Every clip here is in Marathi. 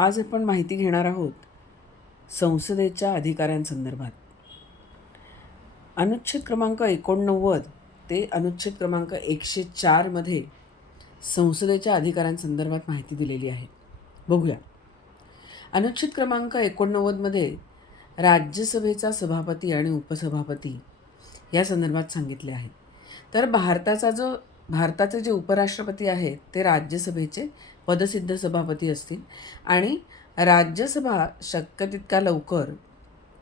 आज आपण माहिती घेणार आहोत संसदेच्या अधिकाऱ्यांसंदर्भात. अनुच्छेद क्रमांक एकोणनव्वद ते अनुच्छेद क्रमांक एकशे चारमध्ये संसदेच्या अधिकाऱ्यांसंदर्भात माहिती दिलेली आहे. बघूया. अनुच्छेद क्रमांक एकोणनव्वदमध्ये राज्यसभेचा सभापती आणि उपसभापती या संदर्भात सांगितले आहे. तर भारताचा जो भारताचे जे उपराष्ट्रपती आहेत ते राज्यसभेचे पदसिद्ध सभापती असतील. आणि राज्यसभा शक्य तितक्या लवकर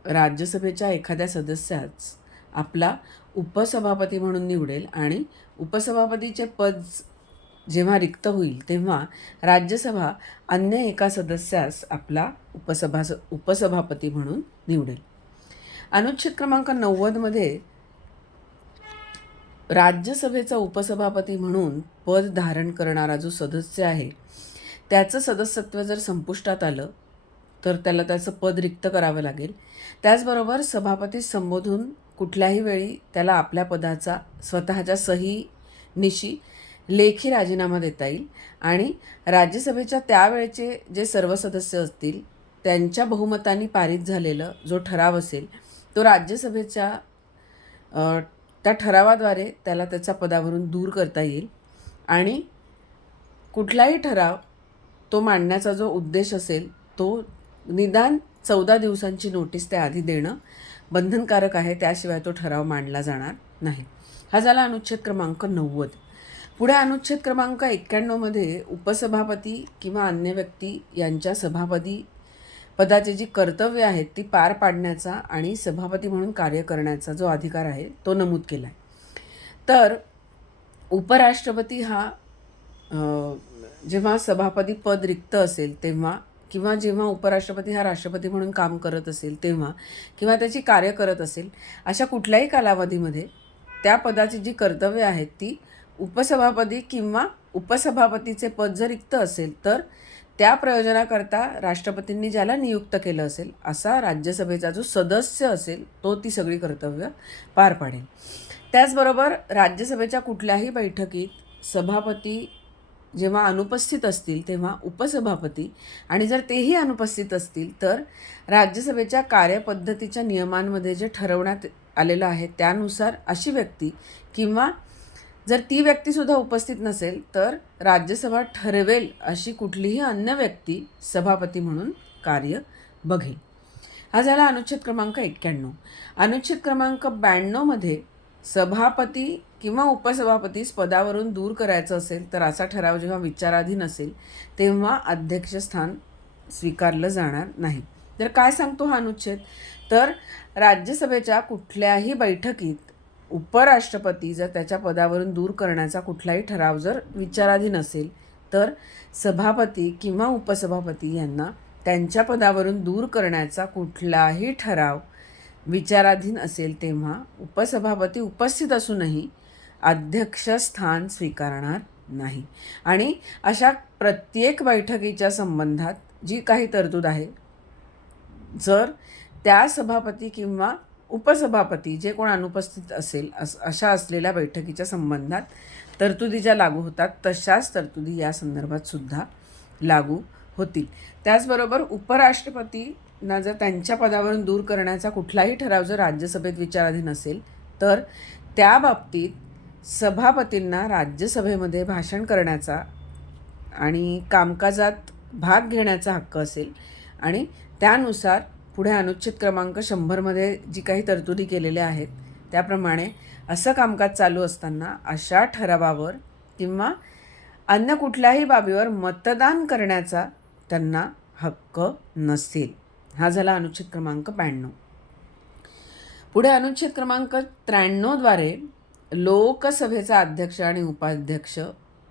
राज्यसभेच्या एखाद्या सदस्याच आपला उपसभापती म्हणून निवडेल आणि उपसभापतीचे पद जेव्हा रिक्त होईल तेव्हा राज्यसभा अन्य एका सदस्यास आपला उपसभा उपसभापती म्हणून निवडेल. अनुच्छेद क्रमांक नव्वदमध्ये राज्यसभेचा उपसभापती म्हणून पद धारण करणारा जो सदस्य आहे त्याचं सदस्यत्व जर संपुष्टात आलं तर त्याला त्याचं पद रिक्त करावं लागेल. त्याचबरोबर सभापती संबोधून कुठल्याही वेळी त्याला आपल्या पदाचा स्वतःच्या सही निशी लेखी राजीनामा देता येईल आणि राज्यसभेच्या त्यावेळचे जे सर्व सदस्य असतील त्यांच्या बहुमताने पारित झालेलं जो ठराव असेल तो राज्यसभेच्या त्या ठरावाद्वारे त्याला त्याच्या पदावरून दूर करता येईल. आणि कुठलाही ठराव तो मांडण्याचा जो उद्देश असेल तो निदान चौदा दिवसांची नोटीस त्याआधी देणं बंधनकारक आहे. त्याशिवाय तो ठराव मांडला जाणार नाही. हा झाला अनुच्छेद क्रमांक नव्वद. पुढे अनुच्छेद क्रमांक एक्क्याण्णवमध्ये उपसभापती किंवा अन्य व्यक्ती यांच्या सभापती पदाची जी कर्तव्य आहेत ती पार पाडण्याचा आणि सभापती म्हणून कार्य करण्याचा जो अधिकार आहे तो नमूद केला आहे तर उपराष्ट्रपती हा जेव्हा सभापती पद रिक्त असेल तेव्हा किंवा जेव्हा उपराष्ट्रपती हा राष्ट्रपती म्हणून काम करत असेल तेव्हा किंवा त्याची कार्य करत असेल अशा कुठल्याही कालावधीमध्ये त्या पदाची जी कर्तव्य आहेत ती उपसभापती किंवा उपसभापतीचे पद जर रिक्त असेल तर त्या प्रयोजनाकरता राष्ट्रपतींनी ज्याला नियुक्त केलं असेल असा राज्यसभेचा जो सदस्य असेल तो ती सगळी कर्तव्य पार पाडेल. त्याचबरोबर राज्यसभेच्या कुठल्याही बैठकीत सभापती जेव्हा अनुपस्थित असतील तेव्हा उपसभापती आणि जर तेही अनुपस्थित असतील तर राज्यसभेच्या कार्यपद्धतीच्या नियमांमध्ये जे ठरवण्यात आलेलं आहे त्यानुसार अशी व्यक्ती किंवा जर ती व्यक्तीसुद्धा उपस्थित नसेल तर राज्यसभा ठरवेल अशी कुठलीही अन्य व्यक्ती सभापती म्हणून कार्य बघेल. हा झाला अनुच्छेद क्रमांक एक्क्याण्णव. अनुच्छेद क्रमांक ब्याण्णवमध्ये सभापती किंवा उपसभापतीस पदावरून दूर करायचं असेल तर असा ठराव जेव्हा विचाराधीन असेल तेव्हा अध्यक्षस्थान स्वीकारलं जाणार नाही. तर काय सांगतो हा अनुच्छेद? तर राज्यसभेच्या कुठल्याही बैठकीत उपराष्ट्रपती जर त्याच्या पदावरून दूर करण्याचा कुठलाही ठराव जर विचाराधीन असेल तर सभापती किंवा उपसभापती यांना त्यांच्या पदावरून दूर करण्याचा कुठलाही ठराव विचाराधीन असेल तेव्हा उपसभापती उपस्थित असूनही अध्यक्षस्थान स्वीकारणार नाही. आणि अशा प्रत्येक बैठकीच्या संबंधात जी काही तरतूद आहे जर त्या सभापती किंवा उपसभापती जे कोण अनुपस्थित असेल अस अशा असलेल्या बैठकीच्या संबंधात तरतुदी ज्या लागू होतात तशाच तरतुदी या संदर्भात सुद्धा लागू होतील. त्याचबरोबर उपराष्ट्रपतींना जर त्यांच्या पदावरून दूर करण्याचा कुठलाही ठराव जर राज्यसभेत विचाराधीन असेल तर त्या बाबतीत सभापतींना राज्यसभेमध्ये भाषण करण्याचा आणि कामकाजात भाग घेण्याचा हक्क असेल आणि त्यानुसार पुढे अनुच्छेद क्रमांक शंभरमध्ये जी काही तरतुदी केलेल्या आहेत त्याप्रमाणे असं कामकाज चालू असताना अशा ठरावावर किंवा अन्य कुठल्याही बाबीवर मतदान करण्याचा त्यांना हक्क नसेल. हा झाला अनुच्छेद क्रमांक ब्याण्णव. पुढे अनुच्छेद क्रमांक त्र्याण्णवद्वारे लोकसभेचा अध्यक्ष आणि उपाध्यक्ष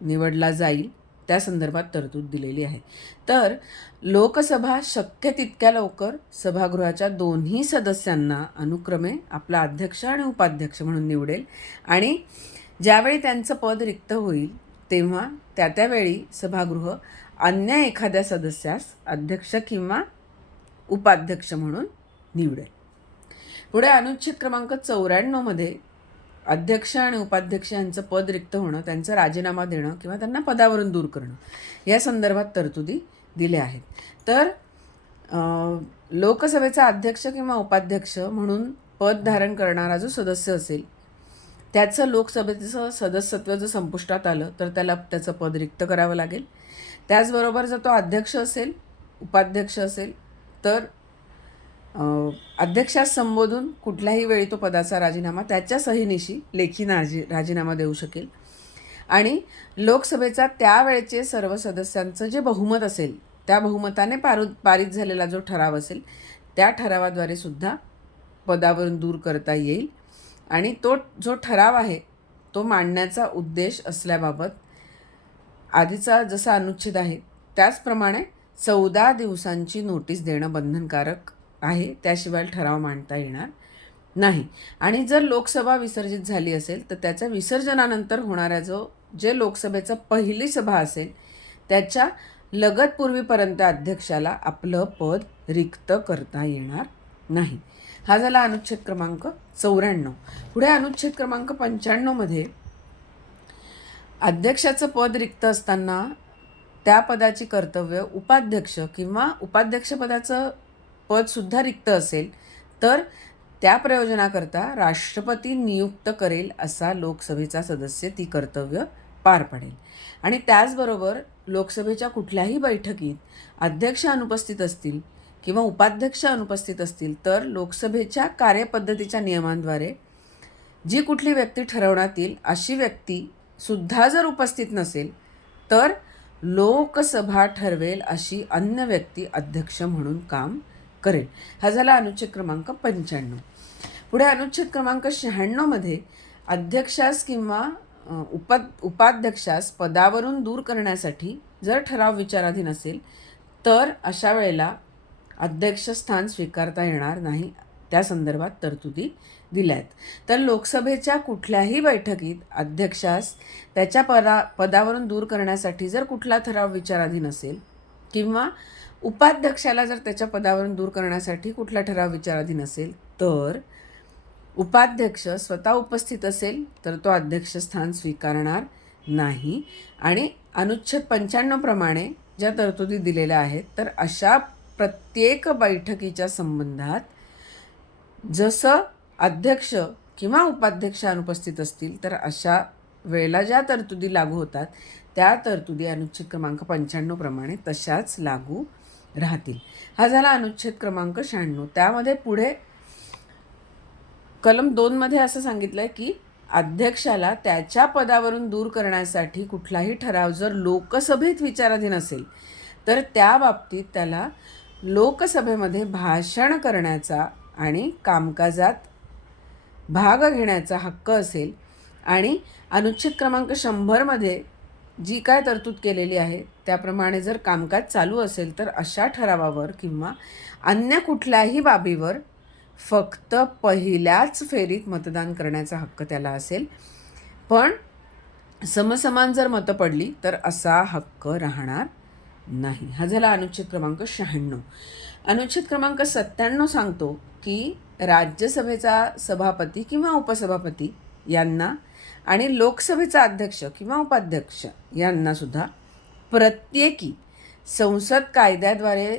निवडला जाईल. त्या संदर्भात तरतूद दिलेली आहे. तर लोकसभा शक्य तितक्या लवकर सभागृहाच्या दोन्ही सदस्यांना अनुक्रमे आपला अध्यक्ष आणि उपाध्यक्ष म्हणून निवडेल आणि ज्यावेळी त्यांचं पद रिक्त होईल तेव्हा त्या त्यावेळी सभागृह अन्य एखाद्या सदस्यास अध्यक्ष किंवा उपाध्यक्ष म्हणून निवडेल. पुढे अनुच्छेद क्रमांक चौऱ्याण्णवमध्ये अध्यक्ष आणि उपाध्यक्ष यांचं पद रिक्त होणं त्यांचा राजीनामा देणं किंवा त्यांना पदावरून दूर करणं या संदर्भात तरतुदी दिल्या आहेत. तर लोकसभेचा अध्यक्ष किंवा उपाध्यक्ष म्हणून पद धारण करणारा जो सदस्य असेल त्याचं लोकसभेचं सदस्यत्व जर संपुष्टात आलं तर त्याला त्याचं पद रिक्त करावं लागेल. त्याचबरोबर जर तो अध्यक्ष असेल उपाध्यक्ष असेल तर अध्यक्षास संबोधून कुठल्याही वेळी तो पदाचा राजीनामा त्याच्या सहीनिशी लेखी राजी राजीनामा देऊ शकेल. आणि लोकसभेचा त्यावेळेचे सर्व सदस्यांचं जे बहुमत असेल त्या बहुमताने पारू पारित झालेला जो ठराव असेल त्या ठरावाद्वारे सुद्धा पदावरून दूर करता येईल. आणि तो जो ठराव आहे तो मांडण्याचा उद्देश असल्याबाबत आधीचा जसा अनुच्छेद आहे त्याचप्रमाणे चौदा दिवसांची नोटीस देणं बंधनकारक आहे त्याशिवाय ठराव मांडता येणार नाही. आणि जर लोकसभा विसर्जित झाली असेल तर त्याच्या विसर्जनानंतर होणाऱ्या जो जे लोकसभेचं पहिली सभा असेल त्याच्या लगतपूर्वीपर्यंत अध्यक्षाला आपलं पद रिक्त करता येणार नाही. हा झाला अनुच्छेद क्रमांक चौऱ्याण्णव. पुढे अनुच्छेद क्रमांक पंच्याण्णवमध्ये अध्यक्षाचं पद रिक्त असताना त्या पदाची कर्तव्य उपाध्यक्ष किंवा उपाध्यक्षपदाचं पदसुद्धा रिक्त असेल तर त्या प्रयोजनाकरता राष्ट्रपती नियुक्त करेल असा लोकसभेचा सदस्य ती कर्तव्य पार पडेल. आणि त्याचबरोबर लोकसभेच्या कुठल्याही बैठकीत अध्यक्ष अनुपस्थित असतील किंवा उपाध्यक्ष अनुपस्थित असतील तर लोकसभेच्या कार्यपद्धतीच्या नियमांद्वारे जी कुठली व्यक्ती ठरवण्यात येईल अशी व्यक्ती सुद्धा जर उपस्थित नसेल तर लोकसभा ठरवेल अशी अन्य व्यक्ती अध्यक्ष म्हणून काम करेल. हा झाला अनुच्छेद क्रमांक पंच्याण्णव. पुढे अनुच्छेद क्रमांक शहाण्णवमध्ये अध्यक्षास किंवा उप उपाध्यक्षास पदावरून दूर करण्यासाठी जर ठराव विचाराधीन असेल तर अशा वेळेला अध्यक्षस्थान स्वीकारता येणार नाही. त्या संदर्भात तरतुदी दिल्या आहेत तर लोकसभेच्या कुठल्याही बैठकीत अध्यक्षास त्याच्या पदा पदावरून दूर करण्यासाठी जर कुठला ठराव विचाराधीन असेल किंवा उपाध्यक्षाला जर त्याच्या पदावरून दूर करण्यासाठी कुठला ठराव विचाराधीन असेल तर उपाध्यक्ष स्वतः उपस्थित असेल तर तो अध्यक्षस्थान स्वीकारणार नाही. आणि अनुच्छेद पंच्याण्णवप्रमाणे ज्या तरतुदी दिलेल्या आहेत तर अशा प्रत्येक बैठकीच्या संबंधात जसं अध्यक्ष किंवा उपाध्यक्ष अनुपस्थित असतील तर अशा वेळेला ज्या तरतुदी लागू होतात त्या तरतुदी अनुच्छेद क्रमांक पंच्याण्णवप्रमाणे तशाच लागू राहतील. हा झाला अनुच्छेद क्रमांक शहाण्णव. त्यामध्ये पुढे कलम दोनमध्ये असं सांगितलं आहे की अध्यक्षाला त्याच्या पदावरून दूर करण्यासाठी कुठलाही ठराव जर लोकसभेत विचाराधीन असेल तर त्या बाबतीत त्याला लोकसभेमध्ये भाषण करण्याचा आणि कामकाजात भाग घेण्याचा हक्क असेल. आणि अनुच्छेद क्रमांक शंभरमध्ये जी काय तरतूद केलेली आहे त्याप्रमाणे जर कामकाज चालू असेल तर अशा ठरावावर किंवा अन्य कुठल्याही बाबीवर फक्त पहिल्याच फेरीत मतदान करण्याचा हक्क त्याला असेल. पण समसमान जर मतं पडली तर असा हक्क राहणार नाही. हा झाला अनुच्छेद क्रमांक शहाण्णव. अनुच्छेद क्रमांक सत्त्याण्णव सांगतो की राज्यसभेचा सभापती किंवा उपसभापती यांना आणि लोकसभेचा अध्यक्ष किंवा उपाध्यक्ष यांनासुद्धा प्रत्येकी संसद कायद्याद्वारे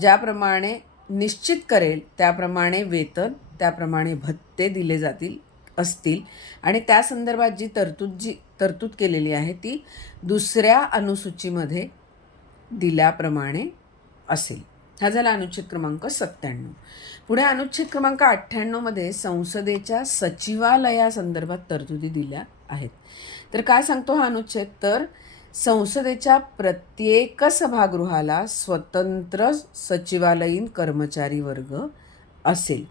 ज्याप्रमाणे निश्चित करेल त्याप्रमाणे वेतन त्याप्रमाणे भत्ते दिले जातील असतील. आणि त्या संदर्भात जी तरतूद जी तरतूद केलेली आहे ती दुसऱ्या अनुसूचीमध्ये दिल्याप्रमाणे असेल. हा झाला अनुच्छेद क्रमांक सत्त्याण्णव. पुढे अनुच्छेद क्रमांक अठ्ठ्याण्णवमध्ये संसदेच्या सचिवालयासंदर्भात तरतुदी दिल्या आहेत. तर काय सांगतो हा अनुच्छेद? तर संसदेच्या प्रत्येक सभागृहाला स्वतंत्र सचिवालयीन कर्मचारी वर्ग असेल.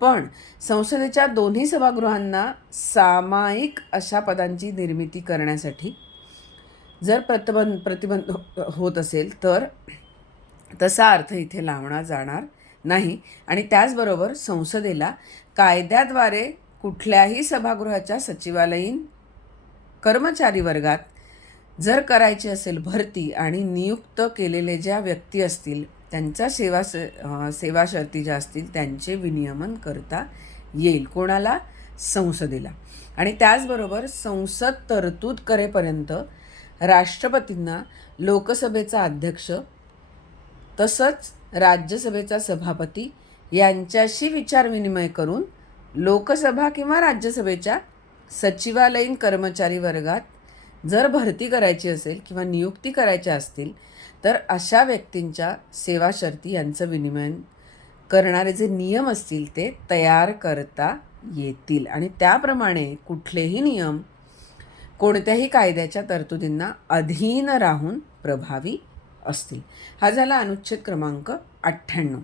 पण संसदेच्या दोन्ही सभागृहांना सामायिक अशा पदांची निर्मिती करण्यासाठी जर प्रतिबंध प्रतिबंध होत असेल तर तसा अर्थ इथे लावला जाणार नाही. आणि त्याचबरोबर संसदेला कायद्याद्वारे कुठल्याही सभागृहाच्या सचिवालयीन कर्मचारी वर्गात जर करायची असेल भरती आणि नियुक्त केलेले ज्या व्यक्ती असतील त्यांच्या सेवा स सेवा शर्ती ज्या असतील त्यांचे विनियमन करता येईल कोणाला? संसदेला. आणि त्याचबरोबर संसद तरतूद करेपर्यंत राष्ट्रपतींना लोकसभेचा अध्यक्ष तसंच राज्यसभेचा सभापती यांच्याशी विचारविनिमय करून लोकसभा किंवा राज्यसभेच्या सचिवालयीन कर्मचारी वर्गात जर भरती करायची असेल किंवा नियुक्ती करायच्या असतील तर अशा व्यक्तींच्या सेवा शर्ती यांचं विनिमय करणारे जे नियम असतील ते तयार करता येतील. आणि त्याप्रमाणे कुठलेही नियम कोणत्याही कायद्याच्या तरतुदींना अधीन राहून प्रभावी असतील. हा झाला अनुच्छेद क्रमांक अठ्ठ्याण्णव.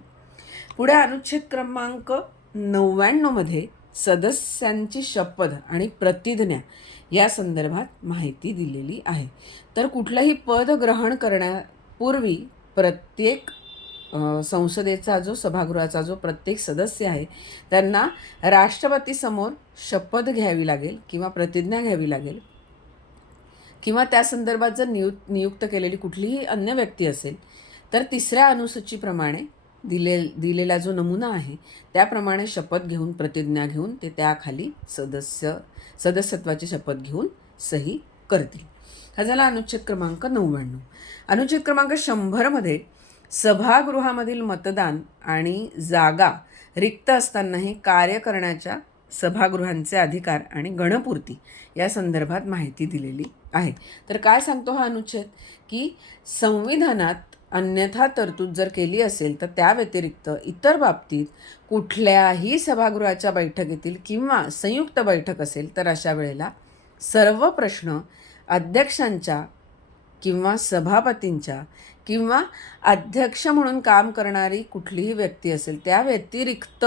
पुढे अनुच्छेद क्रमांक नव्याण्णवमध्ये सदस्यांची शपथ आणि प्रतिज्ञा या संदर्भात माहिती दिलेली आहे. तर कुठलंही पद ग्रहण करण्यापूर्वी प्रत्येक संसदेचा जो सभागृहाचा जो प्रत्येक सदस्य आहे त्यांना राष्ट्रपतीसमोर शपथ घ्यावी लागेल किंवा प्रतिज्ञा घ्यावी लागेल. किंवा त्या संदर्भात जर नियु नियुक्त केलेली कुठलीही अन्य व्यक्ती असेल तर तिसऱ्या अनुसूचीप्रमाणे दिले दिलेला जो नमुना आहे त्याप्रमाणे शपथ घेऊन प्रतिज्ञा घेऊन ते त्याखाली सदस्य सदस्यत्वाची शपथ घेऊन सही करतील. हा झाला अनुच्छेद क्रमांक नव्याण्णव. अनुच्छेद क्रमांक शंभरमध्ये सभागृहामधील मतदान आणि जागा रिक्त असतानाही कार्य करण्याच्या सभागृहांचे अधिकार आणि गणपूर्ती या संदर्भात माहिती दिलेली आहे. तर काय सांगतो हा अनुच्छेद? की संविधानात अन्यथा तरतूद जर केली असेल तर त्या व्यतिरिक्त इतर बाबतीत कुठल्याही सभागृहाच्या बैठकीतील किंवा संयुक्त बैठक असेल तर अशा वेळेला सर्व प्रश्न अध्यक्षांच्या किंवा सभापतींच्या किंवा अध्यक्ष म्हणून काम करणारी कुठलीही व्यक्ती असेल त्या व्यतिरिक्त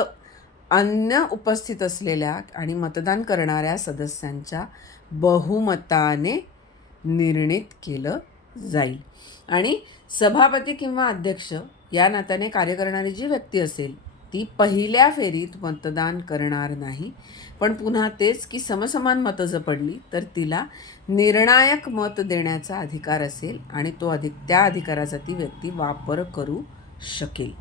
अन्य उपस्थित असलेल्या आणि मतदान करणाऱ्या सदस्यांच्या बहुमताने निर्णित केलं जाईल. आणि सभापती किंवा अध्यक्ष या नात्याने कार्य करणारी जी व्यक्ती असेल ती पहिल्या फेरीत मतदान करणार नाही. पण पुन्हा तेच की समसमान मतं जर पडली तर तिला निर्णायक मत देण्याचा अधिकार असेल आणि तो अधिक त्या अधिकाराचा ती व्यक्ती वापर करू शकेल.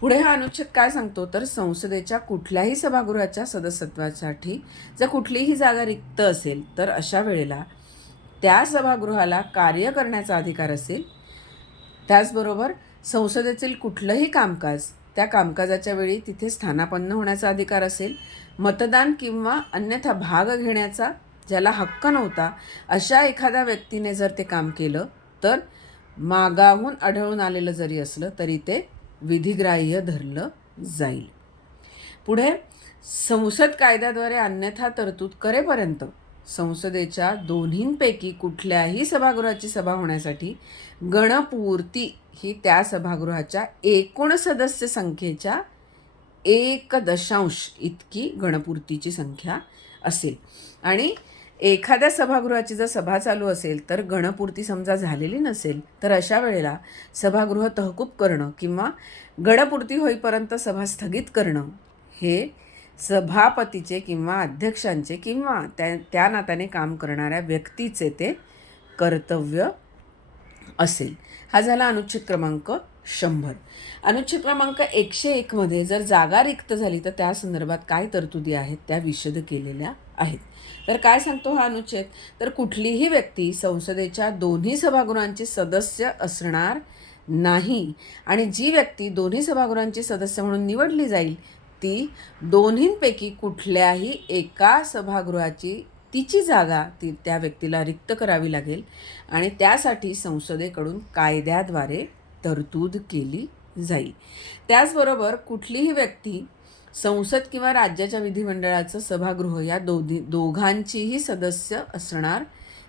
पुढे हा अनुच्छेद काय सांगतो? तर संसदेच्या कुठल्याही सभागृहाच्या सदस्यत्वासाठी जर कुठलीही जागा रिक्त असेल तर अशा वेळेला त्या सभागृहाला कार्य करण्याचा अधिकार असेल. त्याचबरोबर संसदेतील कुठलंही कामकाज त्या कामकाजाच्या वेळी तिथे स्थानापन्न होण्याचा अधिकार असेल. मतदान किंवा अन्यथा भाग घेण्याचा ज्याला हक्क नव्हता अशा एखाद्या व्यक्तीने जर ते काम केलं तर मागाहून आढळून आलेलं जरी असलं तरी ते विधिग्राह्य धरलं जाईल. पुढे संसद कायद्याद्वारे अन्यथा तरतूद करेपर्यंत संसदेच्या दोन्हींपैकी कुठल्याही सभागृहाची सभा होण्यासाठी गणपूर्ती ही त्या सभागृहाच्या एकूण सदस्य संख्येच्या एक दशांश इतकी गणपूर्तीची संख्या असेल. आणि एखाद्या सभागृहाची जर सभा चालू असेल तर गणपूर्ती समजा झालेली नसेल तर अशा वेळेला सभागृह तहकूब करणं किंवा गणपूर्ती होईपर्यंत सभा स्थगित करणं हे सभापतीचे किंवा अध्यक्षांचे किंवा त्या त्या नात्याने काम करणाऱ्या व्यक्तीचे ते कर्तव्य असेल. हा झाला अनुच्छेद क्रमांक शंभर. अनुच्छेद क्रमांक एकशे एकमध्ये जर जागा रिक्त झाली तर त्या संदर्भात काय तरतुदी आहेत त्या विशद केलेल्या आहेत. तर काय सांगतो हा अनुच्छेद? तर कुठलीही व्यक्ती संसदेच्या दोन्ही सभागृहांची सदस्य असणार नाही. आणि जी व्यक्ती दोन्ही सभागृहांची सदस्य म्हणून निवडली जाईल ती दोन्हींपैकी कुठल्याही एका सभागृहाची तिची जागा ती त्या व्यक्तीला रिक्त करावी लागेल आणि त्यासाठी संसदेकडून कायद्याद्वारे तरतूद केली जाईल. त्याचबरोबर कुठलीही व्यक्ती संसद किंवा राज्याच्या विधिमंडळाचं सभागृह या दोन्ही दोघांचीही सदस्य असणार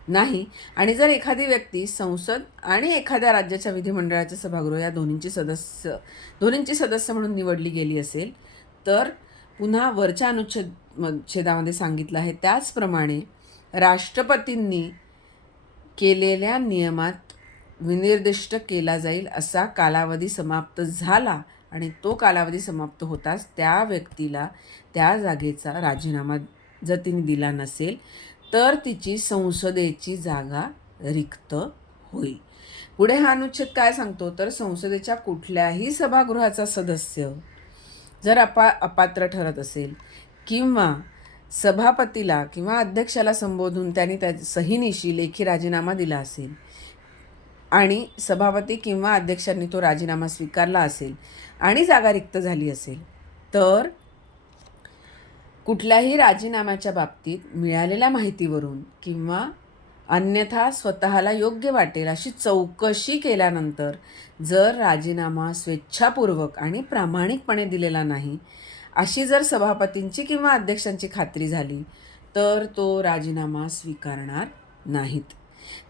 नाही. आणि जर एखादी व्यक्ती संसद आणि एखाद्या राज्याच्या विधिमंडळाचे सभागृह या दोन्हींची सदस्य दोन्हींची सदस्य म्हणून निवडली गेली असेल तर पुन्हा वरच्या अनुच्छेद छेदामध्ये सांगितलं आहे. त्याचप्रमाणे राष्ट्रपतींनी केलेल्या नियमात विनिर्दिष्ट केला जाईल असा कालावधी समाप्त झाला आणि तो कालावधी समाप्त होताच त्या व्यक्तीला त्या जागेचा राजीनामा जर तिने दिला नसेल तर तिची संसदेची जागा रिक्त होईल. पुढे हा अनुच्छेद काय सांगतो? तर संसदेच्या कुठल्याही सभागृहाचा सदस्य जर अपा अपात्र ठरत असेल किंवा सभापतीला किंवा अध्यक्षाला संबोधून त्यांनी त्या सहीनिशी लेखी राजीनामा दिला असेल आणि सभापती किंवा अध्यक्षांनी तो राजीनामा स्वीकारला असेल आणि जागा रिक्त झाली असेल तर कुठल्याही राजीनाम्याच्या बाबतीत मिळालेल्या माहितीवरून किंवा अन्यथा स्वतःला योग्य वाटेल अशी चौकशी केल्यानंतर जर राजीनामा स्वेच्छापूर्वक आणि प्रामाणिकपणे दिलेला नाही अशी जर सभापतींची किंवा अध्यक्षांची खात्री झाली तर तो राजीनामा स्वीकारणार नाहीत.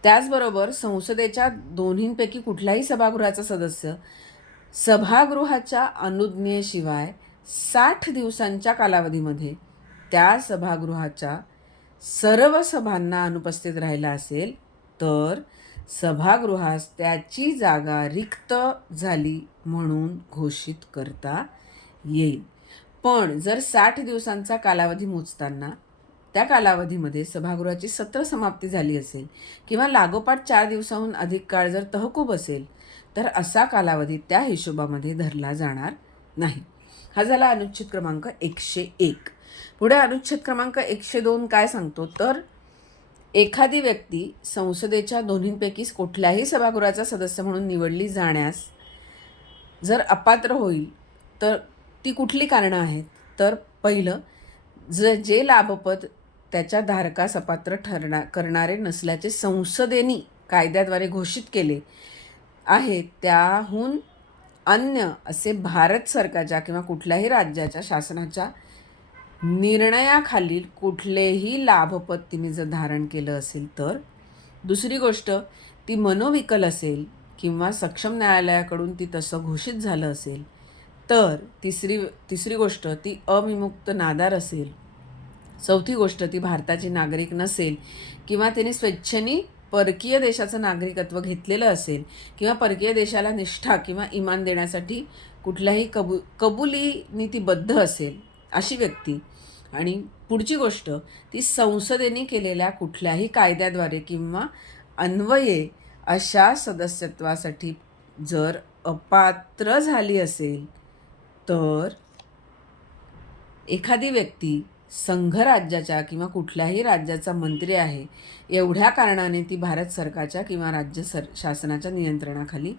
त्याचबरोबर संसदेच्या दोन्हींपैकी कुठल्याही सभागृहाचा सदस्य सभागृहाच्या अनुज्ञेशिवाय साठ दिवसांच्या कालावधीमध्ये त्या सभागृहाच्या सर्व सभांना अनुपस्थित राहिला असेल तर सभागृहास त्याची जागा रिक्त झाली म्हणून घोषित करता येईल. पण जर साठ दिवसांचा कालावधी मोजताना त्या कालावधीमध्ये सभागृहाची सत्र समाप्ती झाली असेल किंवा लागोपाठ चार दिवसाहून अधिक काळ जर तहकूब असेल तर असा कालावधी त्या हिशोबामध्ये धरला जाणार नाही. हा झाला अनुच्छेद क्रमांक एकशे एक. पुढे अनुच्छेद क्रमांक एकशे दोन काय सांगतो? तर एखादी व्यक्ती संसदेच्या दोन्हींपैकीच कुठल्याही सभागृहाचा सदस्य म्हणून निवडली जाण्यास जर अपात्र होईल तर ती कुठली कारणं आहेत? तर पहिलं ज जे लाभपद त्याच्या धारकास अपात्र ठरणार करणारे नसल्याचे संसदेने कायद्याद्वारे घोषित केले आहे. त्याहून अन्य असे भारत सरकारच्या किंवा कुठल्याही राज्याच्या शासनाच्या निर्णयाखालील कुठलेही लाभपद तिने जर धारण केलं असेल तर? दुसरी गोष्ट ती मनोविकल असेल किंवा सक्षम न्यायालयाकडून ती तसं घोषित झालं असेल तर तिसरी तिसरी गोष्ट ती अविमुक्त नादार असेल. चौथी गोष्ट ती भारताची नागरिक नसेल किंवा तिने स्वेच्छेने परकीय देशाचं नागरिकत्व घेतलेलं असेल किंवा परकीय देशाला निष्ठा किंवा इमान देण्यासाठी कुठल्याही कबू कबुलीनी ती बद्ध असेल अशी व्यक्ती. आणि पुढची गोष्ट ती संसदेने केलेल्या कुठल्याही कायद्याद्वारे किंवा अन्वये अशा सदस्यत्वासाठी जर अपात्र झाली असेल तर एखादी व्यक्ती संघराज्याच्या किंवा कुठल्याही राज्याचा मंत्री आहे एवढ्या कारणाने ती भारत सरकारच्या किंवा राज्य सर शासनाच्या नियंत्रणाखाली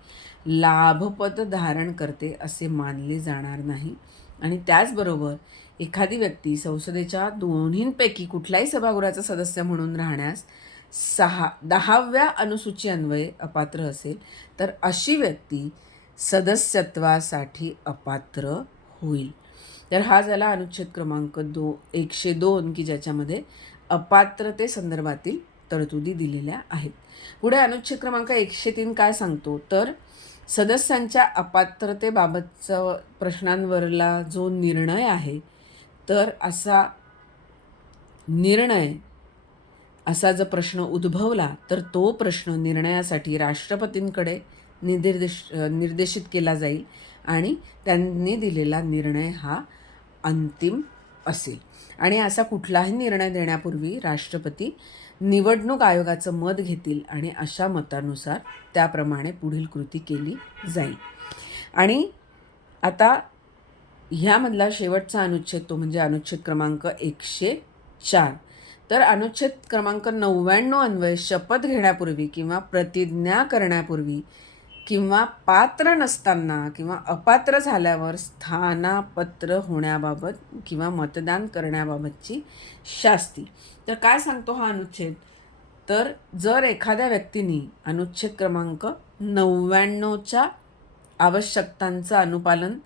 लाभपद धारण करते असे मानले जाणार नाही. आणि त्याचबरोबर एखादी व्यक्ती संसदेच्या दोन्हींपैकी कुठल्याही सभागृहाचा सदस्य म्हणून राहण्यास सहा दहाव्या अनुसूची अन्वये अपात्र असेल तर अशी व्यक्ती सदस्यत्वासाठी अपात्र होईल. तर हा झाला अनुच्छेद क्रमांक दो एकशे दोन की ज्याच्यामध्ये अपात्रते संदर्भातील तरतुदी दिलेल्या आहेत. पुढे अनुच्छेद क्रमांक एकशे तीन काय सांगतो? तर सदस्यांच्या अपात्रतेबाबतचा प्रश्नांवरला जो निर्णय आहे तर असा निर्णय असा जर प्रश्न उद्भवला तर तो प्रश्न निर्णयासाठी राष्ट्रपतींकडे निर्देश निर्देशित केला जाईल आणि त्यांनी दिलेला निर्णय हा अंतिम असेल. आणि असा कुठलाही निर्णय देण्यापूर्वी राष्ट्रपती निवडणूक आयोगाचं मत घेतील आणि अशा मतानुसार त्याप्रमाणे पुढील कृती केली जाईल. आणि आता ह्यामधला शेवटचा अनुच्छेद तो म्हणजे अनुच्छेद क्रमांक एकशे चार. तर अनुच्छेद क्रमांक नव्याण्णव अन्वय शपथ घेण्यापूर्वी किंवा प्रतिज्ञा करण्यापूर्वी किंवा पात्र नसताना किंवा अपात्र झाल्यावर स्थानापत्र होण्याबाबत किंवा मतदान करण्याबाबतची शास्ती. तर काय सांगतो हा अनुच्छेद? तर जर एखाद्या व्यक्तीने अनुच्छेद क्रमांक नव्याण्णवच्या आवश्यकतांचं अनुपालन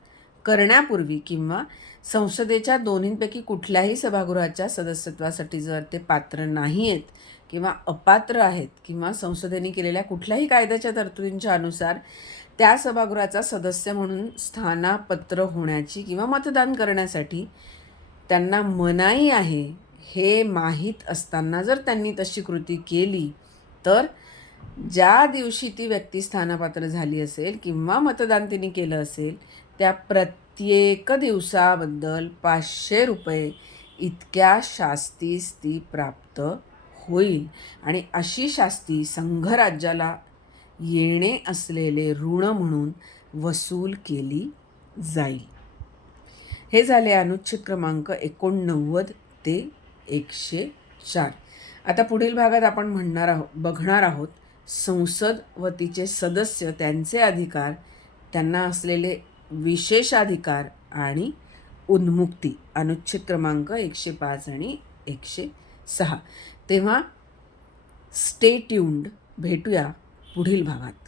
करण्यापूर्वी किंवा संसदेच्या दोन्हींपैकी कुठल्याही सभागृहाच्या सदस्यत्वासाठी जर ते पात्र नाही आहेत किंवा अपात्र आहेत किंवा संसदेने केलेल्या कुठल्याही कायद्याच्या तरतुदींच्या अनुसार त्या सभागृहाचा सदस्य म्हणून स्थानापत्र होण्याची किंवा मतदान करण्यासाठी त्यांना मनाई आहे हे माहीत असताना जर त्यांनी तशी कृती केली तर ज्या दिवशी ती व्यक्ती स्थानपात्र झाली असेल किंवा मतदान तिने केलं असेल त्या प्रत्येक दिवसाबद्दल पाचशे रुपये इतक्या शास्तीस ती प्राप्त होईल. आणि अशी शास्ती संघराज्याला येणे असलेले ऋण म्हणून वसूल केली जाईल. हे झाले अनुच्छेद क्रमांक एकोणनव्वद ते एकशे चार. आता पुढील भागात आपण म्हणणार आहोत बघणार आहोत संसद व तिचे सदस्य त्यांचे अधिकार त्यांना असलेले विशेषाधिकार आणि उन्मुक्ती. अनुच्छेद क्रमांक एकशे पाच आणि एकशे सहा. तेव्हा स्टे ट्यून्ड भेटूया पुढील भागात.